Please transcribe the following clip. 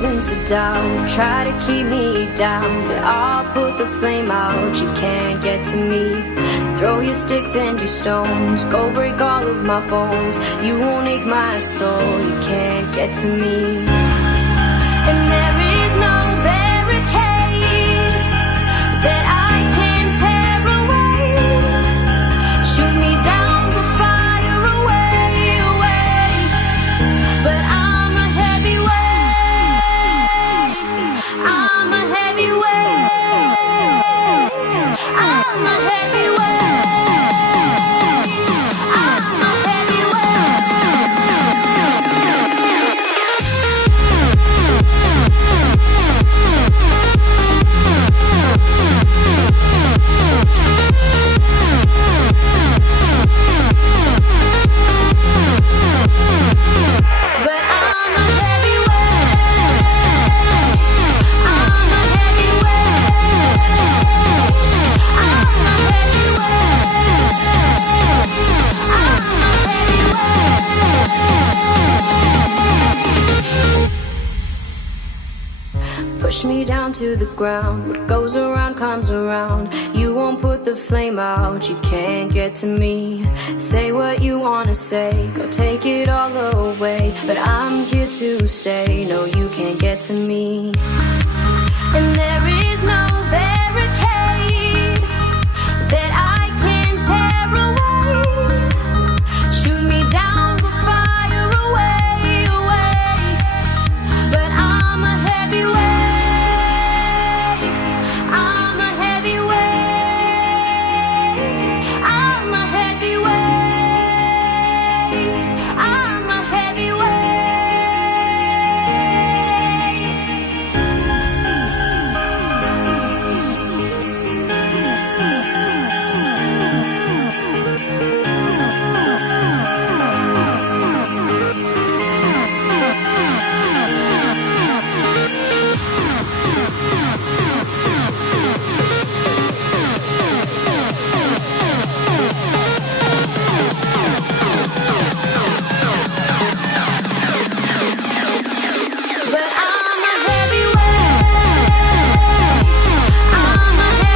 reasons to doubt, try to keep me down, but I'll put the flame out. You can't get to me. Throw your sticks and your stones, go break all of my bones. You won't ache my soul. You can't get to me. And there is no barricade that I can tear away. Shoot me down the fire away, away. But I'm a heavyweight. I'm a heavyweight. I'm a heavyweight. I'm a push me down to the ground. What goes around comes around. You won't put the flame out. You can't get to me. Say what you wanna say, go take it all away. But I'm here to stay. No, you can't get to me. And there is no barricade that I can tear away. Shoot me down the fire away, away. But I'm a heavyweight. I'm a heavyweight. I'm a heavyweight. I'm a heavyweight. But I'm a heavyweight. I'm a heavyweight. I'm a heavyweight. I'm a